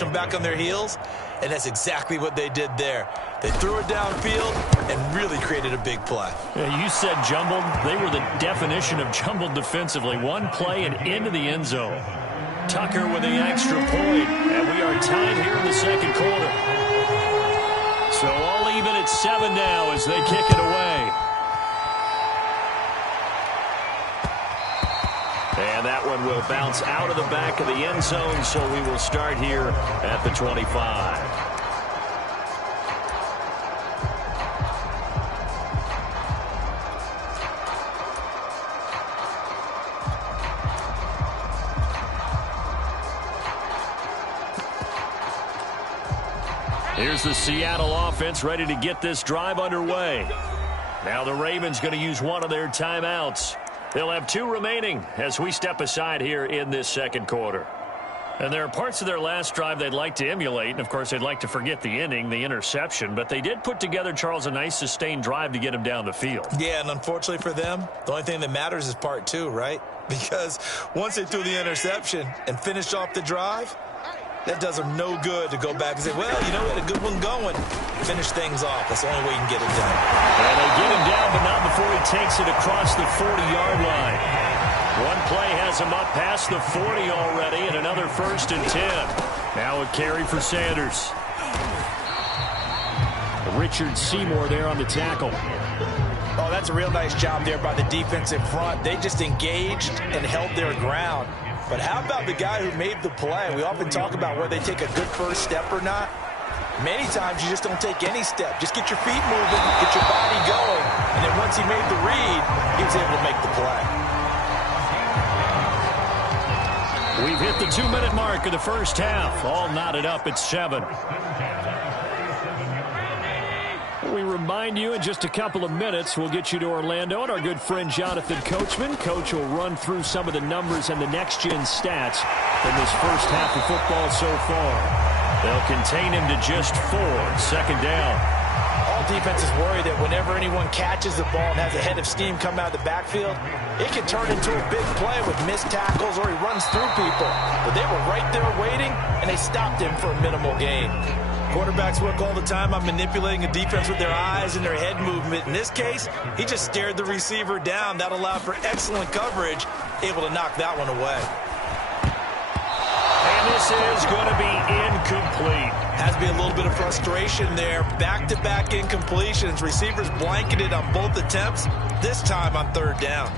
them back on their heels, and that's exactly what they did there. They threw it downfield and really created a big play. Yeah, you said jumbled. They were the definition of jumbled defensively. One play and into the end zone. Tucker with the extra point, and we are tied here in the second quarter. So all even at 7 now as they kick it away. And that one will bounce out of the back of the end zone, so we will start here at the 25. Here's the Seattle offense ready to get this drive underway. Now the Ravens going to use one of their timeouts. They'll have 2 remaining as we step aside here in this second quarter. And there are parts of their last drive they'd like to emulate. And, of course, they'd like to forget the inning, the interception. But they did put together, Charles, a nice sustained drive to get him down the field. Yeah, and unfortunately for them, the only thing that matters is part 2, right? Because once they threw the interception and finished off the drive, that does them no good to go back and say, well, you know, we had a good one going. Finish things off. That's the only way you can get it done. And they get him down, but not before he takes it across the 40-yard line. One play has him up past the 40 already, and another 1st and 10. Now a carry for Sanders. Richard Seymour there on the tackle. Oh, that's a real nice job there by the defensive front. They just engaged and held their ground. But how about the guy who made the play? We often talk about whether they take a good first step or not. Many times you just don't take any step. Just get your feet moving, get your body going, and then once he made the read, he was able to make the play. We've hit the 2-minute mark of the first half. All knotted up at 7. We remind you in just a couple of minutes we'll get you to Orlando and our good friend Jonathan Coachman. Coach will run through some of the numbers and the next-gen stats from this first half of football so far. They'll contain him to just 4. Second down. All defenses worry that whenever anyone catches the ball and has a head of steam come out of the backfield, it can turn into a big play with missed tackles or he runs through people. But they were right there waiting, and they stopped him for a minimal gain. Quarterbacks work all the time on manipulating a defense with their eyes and their head movement. In this case, he just stared the receiver down. That allowed for excellent coverage, able to knock that one away. And this is going to be incomplete. Has to be a little bit of frustration there. Back-to-back incompletions. Receivers blanketed on both attempts, this time on 3rd down.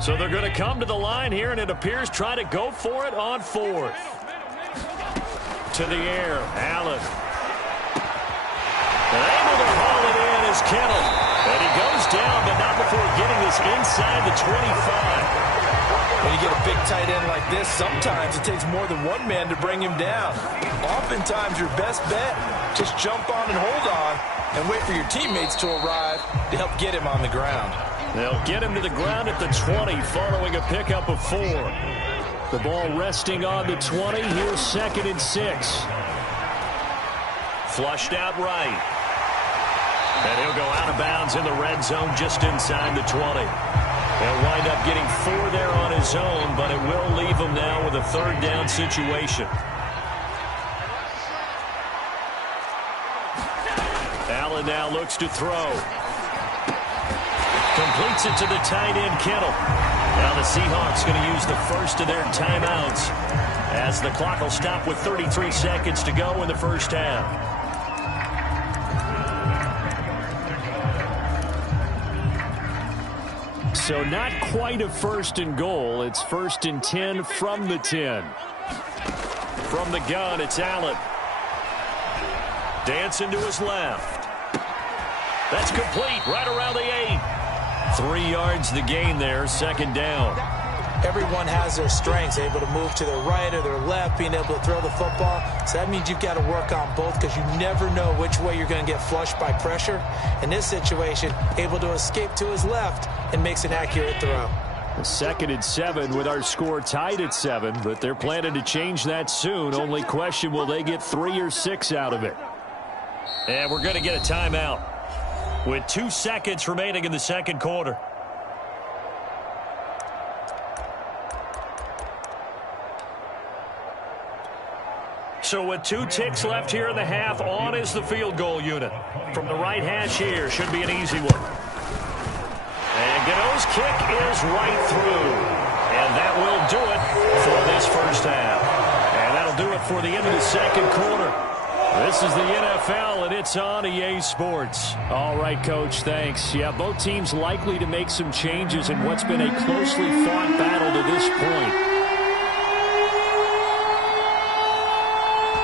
So they're going to come to the line here, and it appears try to go for it on 4th. To the air, Allen. And able to haul it in is Kittle. And he goes down, but not before getting this inside the 25. When you get a big tight end like this, sometimes it takes more than one man to bring him down. Oftentimes, your best bet, just jump on and hold on and wait for your teammates to arrive to help get him on the ground. They'll get him to the ground at the 20 following a pickup of 4. The ball resting on the 20. Here's 2nd and 6. Flushed out right. And he'll go out of bounds in the red zone just inside the 20. He'll wind up getting 4 there on his own, but it will leave him now with a 3rd down situation. Allen now looks to throw. Completes it to the tight end, Kittle. Now the Seahawks going to use the first of their timeouts as the clock will stop with 33 seconds to go in the first half. So not quite a 1st and goal. It's 1st and 10 from the 10. From the gun, it's Allen. Dancing to his left. That's complete right around the 8. 3 yards the gain there, 2nd down. Everyone has their strengths, able to move to their right or their left, being able to throw the football. So that means you've got to work on both because you never know which way you're going to get flushed by pressure. In this situation, able to escape to his left and makes an accurate throw. 2nd and 7 with our score tied at 7, but they're planning to change that soon. Only question, will they get 3 or 6 out of it? And we're going to get a timeout with 2 seconds remaining in the second quarter. So with 2 ticks left here in the half, on is the field goal unit. From the right hash here, should be an easy one. And Gano's kick is right through. And that will do it for this first half. And that'll do it for the end of the second quarter. This is the NFL, and it's on EA Sports. All right, Coach, thanks. Yeah, both teams likely to make some changes in what's been a closely fought battle to this point.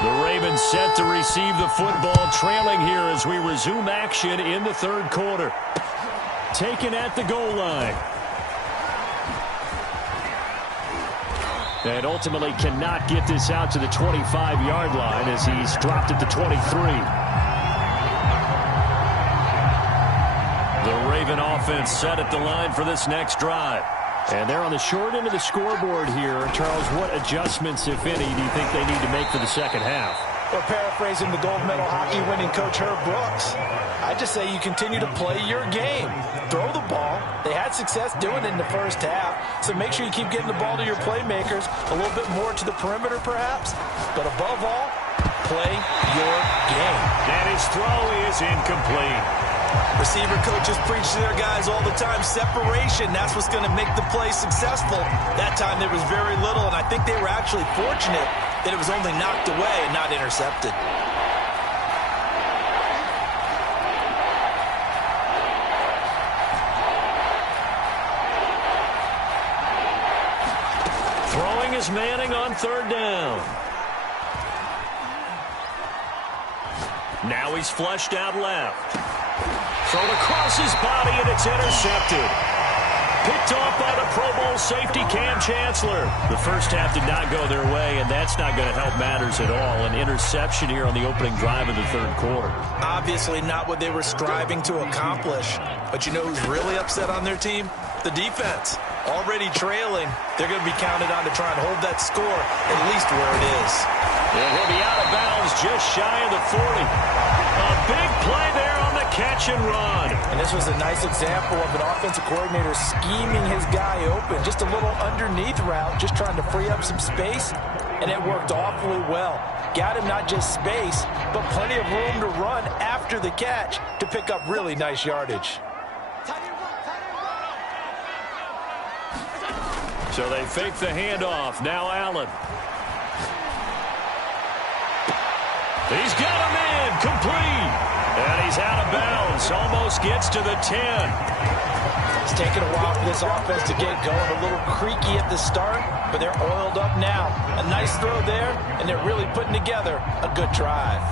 The Ravens set to receive the football, trailing here as we resume action in the third quarter. Taken at the goal line. And ultimately cannot get this out to the 25-yard line as he's dropped at the 23. The Raven offense set at the line for this next drive. And they're on the short end of the scoreboard here. Charles, what adjustments, if any, do you think they need to make for the second half? Well, paraphrasing the gold medal hockey winning coach Herb Brooks, I just say you continue to play your game. Throw the ball. They had success doing it in the first half, so make sure you keep getting the ball to your playmakers, a little bit more to the perimeter perhaps, but above all, play your game. And his throw is incomplete. Receiver coaches preach to their guys all the time. Separation, that's what's going to make the play successful. That time there was very little, and I think they were actually fortunate that it was only knocked away and not intercepted. Throwing is Manning on third down. Now he's flushed out left. Thrown across his body, and it's intercepted. Picked off by the Pro Bowl safety Cam Chancellor. The first half did not go their way, and that's not going to help matters at all. An interception here on the opening drive of the third quarter. Obviously not what they were striving to accomplish. But you know who's really upset on their team? The defense. Already trailing, they're going to be counted on to try and hold that score at least where it is. And he'll be out of bounds just shy of the 40. A big play there on the catch and run. And this was a nice example of an offensive coordinator scheming his guy open. Just a little underneath route, just trying to free up some space, and it worked awfully well. Got him not just space, but plenty of room to run after the catch to pick up really nice yardage. So they fake the handoff. Now Allen. He's got him in. Complete. And he's out of bounds. Almost gets to the 10. It's taken a while for this offense to get going. A little creaky at the start, but they're oiled up now. A nice throw there, and they're really putting together a good drive.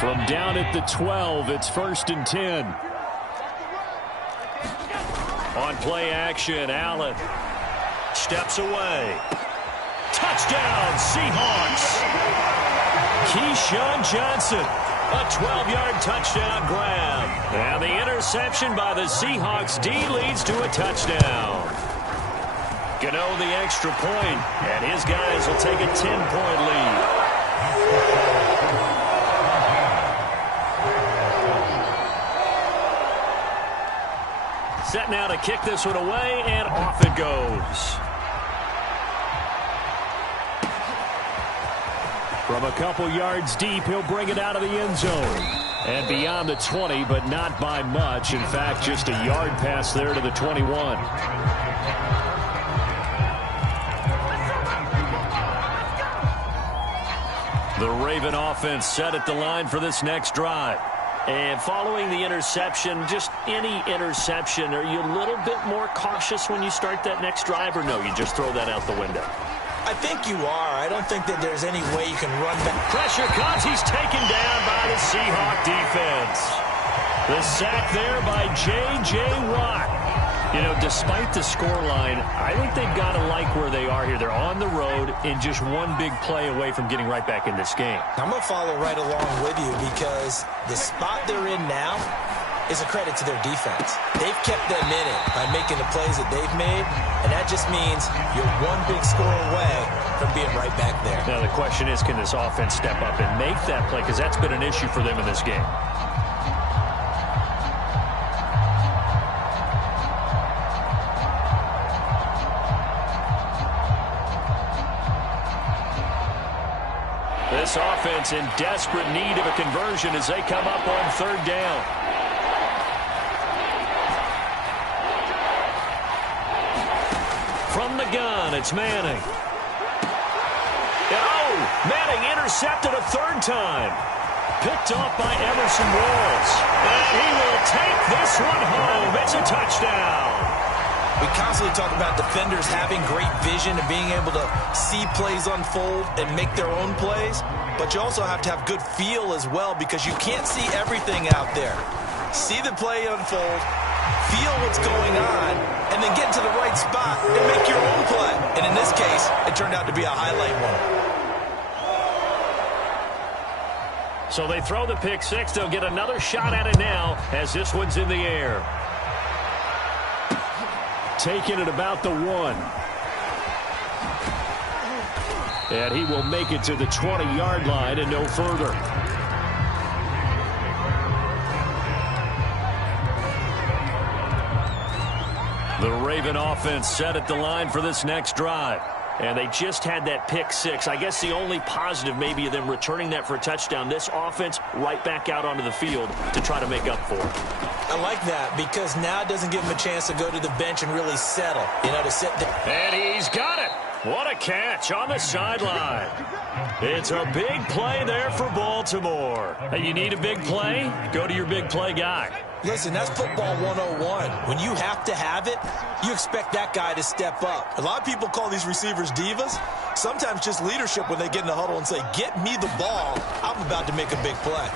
From down at the 12, it's 1st and 10. On play action, Allen steps away. Touchdown, Seahawks. Keyshawn Johnson, a 12-yard touchdown grab. And the interception by the Seahawks D leads to a touchdown. Gano the extra point, and his guys will take a 10-point lead. Set now to kick this one away, and off it goes. From a couple yards deep, he'll bring it out of the end zone. And beyond the 20, but not by much. In fact, just a yard pass there to the 21. The Raven offense set at the line for this next drive. And following the interception, just any interception, are you a little bit more cautious when you start that next drive, or no, you just throw that out the window? I think you are. I don't think that there's any way you can run back. Pressure comes. He's taken down by the Seahawk defense. The sack there by J.J. Watt. You know, despite the scoreline, I think they've got to like where they are here. They're on the road and just one big play away from getting right back in this game. I'm going to follow right along with you because the spot they're in now is a credit to their defense. They've kept them in it by making the plays that they've made, and that just means you're one big score away from being right back there. Now the question is, can this offense step up and make that play? Because that's been an issue for them in this game. This offense in desperate need of a conversion as they come up on third down. From the gun, it's Manning. And Manning intercepted a third time. Picked off by Emerson Walls. And he will take this one home. It's a touchdown. We constantly talk about defenders having great vision and being able to see plays unfold and make their own plays. But you also have to have good feel as well because you can't see everything out there. See the play unfold, feel what's going on, and then get to the right spot and make your own play. And in this case, it turned out to be a highlight one. So they throw the pick six. They'll get another shot at it now as this one's in the air. Taking it about the 1. And he will make it to the 20-yard line and no further. The Raven offense set at the line for this next drive. And they just had that pick six. I guess the only positive maybe of them returning that for a touchdown. This offense right back out onto the field to try to make up for it. I like that because now it doesn't give him a chance to go to the bench and really settle, to sit there. And he's got it. What a catch on the sideline. It's a big play there for Baltimore. Hey, you need a big play? Go to your big play guy. Listen, that's football 101. When you have to have it, you expect that guy to step up. A lot of people call these receivers divas. Sometimes just leadership when they get in the huddle and say, get me the ball. I'm about to make a big play.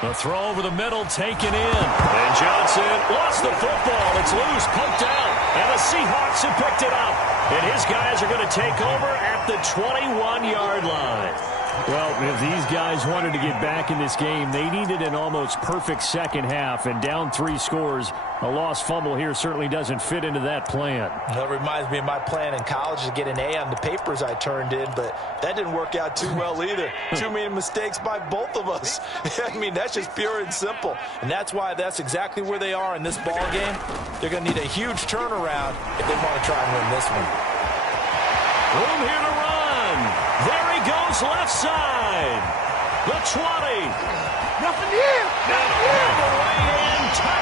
The throw over the middle taken in. And Johnson lost the football. It's loose, poked out. And the Seahawks have picked it up. And his guys are going to take over at the 21-yard line. Well, if these guys wanted to get back in this game, they needed an almost perfect second half. And down 3 scores, a lost fumble here certainly doesn't fit into that plan. That reminds me of my plan in college to get an A on the papers I turned in, but that didn't work out too well either. Too many mistakes by both of us. I mean, that's just pure and simple. And that's why that's exactly where they are in this ball game. They're going to need a huge turnaround if they want to try and win this one. Room here to run. There he goes left side. The 20. Nothing here. And all the way in.